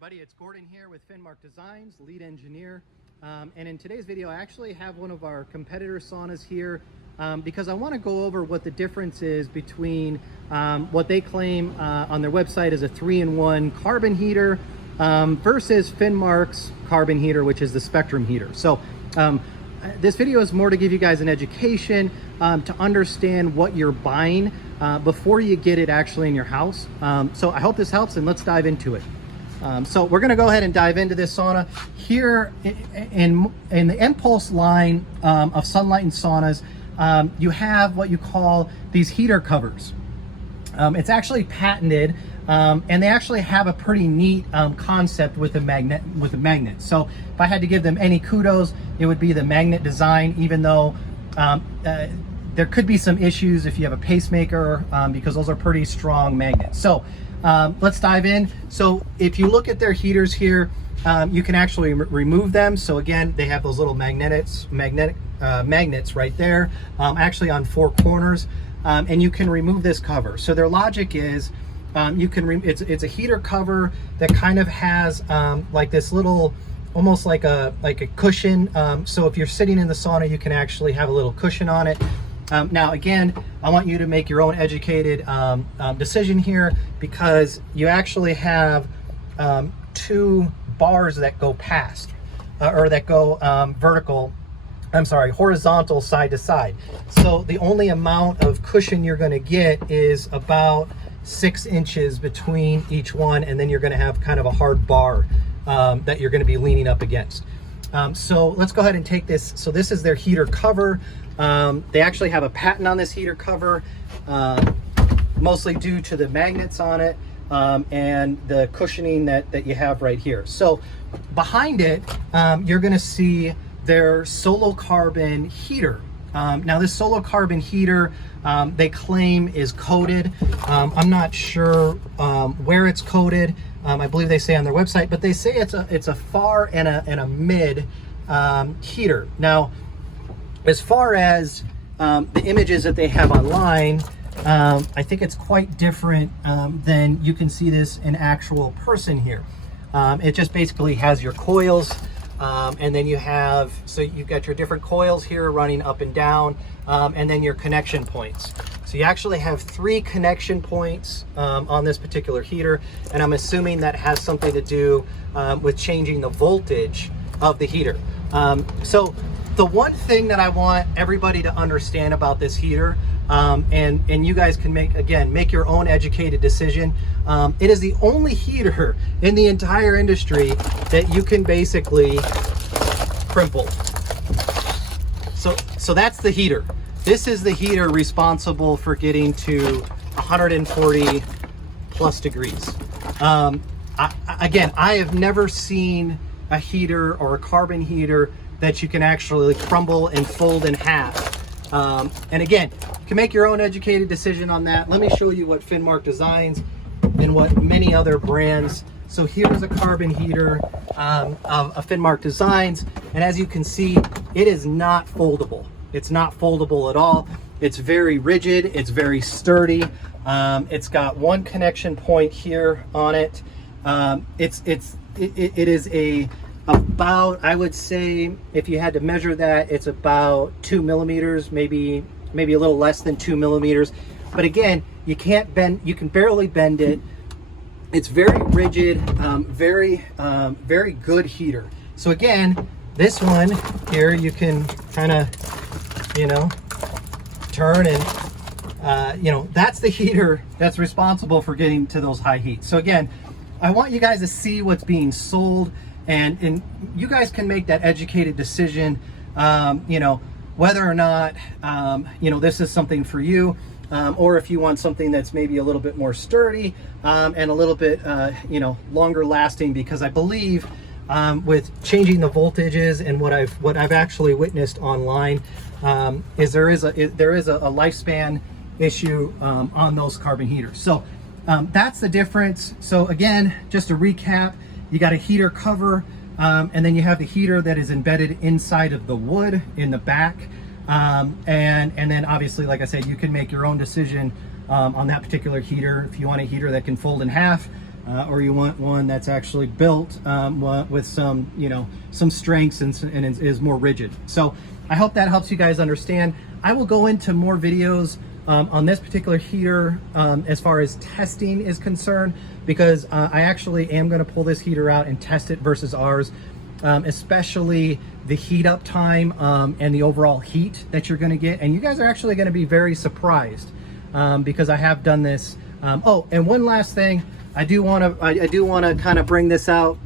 everybody, it's Gordon here with Finnmark Designs, lead engineer. And in today's video, I actually have one of our competitor saunas here because I want to go over what the difference is between what they claim on their website as a 3-in-1 carbon heater versus Finnmark's carbon heater, which is the Spectrum heater. So this video is more to give you guys an education to understand what you're buying before you get it actually in your house. So I hope this helps, and let's dive into it. So we're going to go ahead and dive into this sauna. Here in the Impulse line of Sunlighten Saunas, you have what you call these heater covers. It's actually patented, and they actually have a pretty neat concept with the magnet. So if I had to give them any kudos, it would be the magnet design, even though there could be some issues if you have a pacemaker, because those are pretty strong magnets. So let's dive in. So if you look at their heaters here, you can actually remove them. So again, they have those little magnets right there, actually on 4 corners, and you can remove this cover. So their logic is you can it's a heater cover that kind of has like this little, almost like a cushion. So if you're sitting in the sauna, you can actually have a little cushion on it. Now, again, I want you to make your own educated decision here, because you actually have 2 bars that go past, or that go horizontal side to side. So the only amount of cushion you're going to get is about 6 inches between each one, and then you're going to have kind of a hard bar that you're going to be leaning up against. So let's go ahead and take this. So this is their heater cover. They actually have a patent on this heater cover, mostly due to the magnets on it and the cushioning that you have right here. So behind it, you're going to see their Solar Carbon heater. Now this Solar Carbon heater, they claim is coated. I'm not sure where it's coated. I believe they say on their website, but they say it's a far and a mid heater. Now, as far as the images that they have online, I think it's quite different than you can see this in actual person here. It just basically has your coils, and then you've got your different coils here running up and down, and then your connection points. So you actually have 3 connection points on this particular heater, and I'm assuming that has something to do with changing the voltage of the heater. So the one thing that I want everybody to understand about this heater, and you guys can make your own educated decision. It is the only heater in the entire industry that you can basically crimple. So that's the heater. This is the heater responsible for getting to 140 plus degrees. Again, I have never seen a heater or a carbon heater that you can actually crumble and fold in half. And again, you can make your own educated decision on that. Let me show you what Finnmark Designs and what many other brands. So here's a carbon heater of Finnmark Designs, and as you can see, it is not foldable. It's not foldable at all. It's very rigid. It's very sturdy. It's got 1 connection point here on it. It is about, I would say, if you had to measure that, it's about 2 millimeters, maybe a little less than 2 millimeters. But again, you can't bend. You can barely bend it. It's very rigid, very good heater. So again, this one here, you can kind of, turn and, that's the heater that's responsible for getting to those high heats. So again, I want you guys to see what's being sold, and you guys can make that educated decision, whether or not, this is something for you, or if you want something that's maybe a little bit more sturdy, and a little bit, longer lasting, because I believe with changing the voltages and what I've actually witnessed online, is there is a lifespan issue on those carbon heaters. So that's the difference. So again, just to recap, you got a heater cover, and then you have the heater that is embedded inside of the wood in the back, and then obviously, like I said, you can make your own decision on that particular heater. If you want a heater that can fold in half, or you want one that's actually built with some, you know, some strengths and is more rigid. So I hope that helps you guys understand. I will go into more videos on this particular heater as far as testing is concerned, because I actually am going to pull this heater out and test it versus ours, especially the heat up time and the overall heat that you're going to get. And you guys are actually going to be very surprised because I have done this. Oh, and one last thing, I do want to kind of bring this out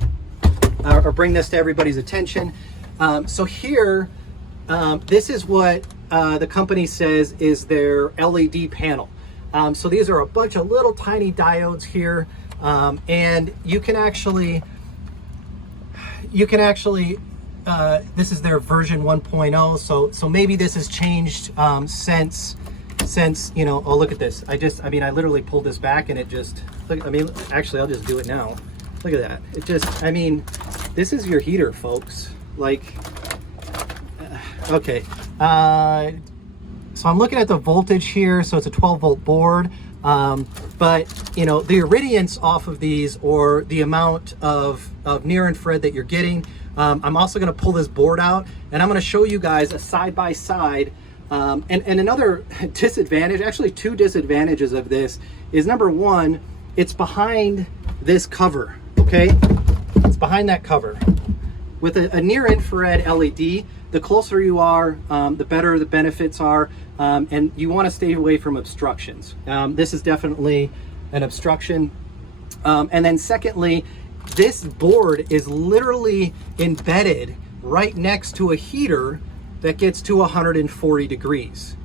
or bring this to everybody's attention. So here, this is what the company says is their LED panel. So these are a bunch of little tiny diodes here, and you can actually this is their version 1.0. So maybe this has changed since, you know. Oh, look at this. I mean, I literally pulled this back and it just, look, I mean, actually, I'll just do it now. Look at that. It just, I mean, this is your heater, folks. Like, okay. So I'm looking at the voltage here. So it's a 12-volt board. But, you know, the irradiance off of these, or the amount of near infrared that you're getting, I'm also going to pull this board out and I'm going to show you guys a side-by-side. And another disadvantage, actually two disadvantages of this, is number one, it's behind this cover, okay? It's behind that cover. With a near infrared LED, the closer you are, the better the benefits are, and you want to stay away from obstructions. This is definitely an obstruction. And then secondly, this board is literally embedded right next to a heater that gets to 140 degrees.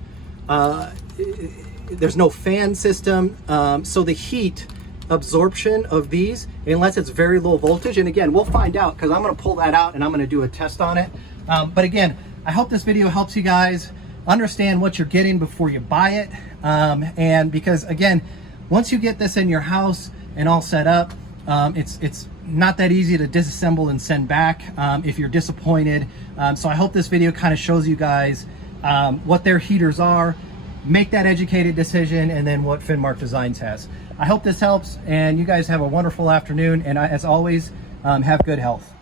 There's no fan system, so the heat absorption of these, unless it's very low voltage, and again, we'll find out because I'm going to pull that out and I'm going to do a test on it. But again, I hope this video helps you guys understand what you're getting before you buy it. And because again, once you get this in your house and all set up, it's not that easy to disassemble and send back if you're disappointed. So I hope this video kind of shows you guys what their heaters are, make that educated decision, and then what Finnmark Designs has. I hope this helps, and you guys have a wonderful afternoon, and as always, have good health.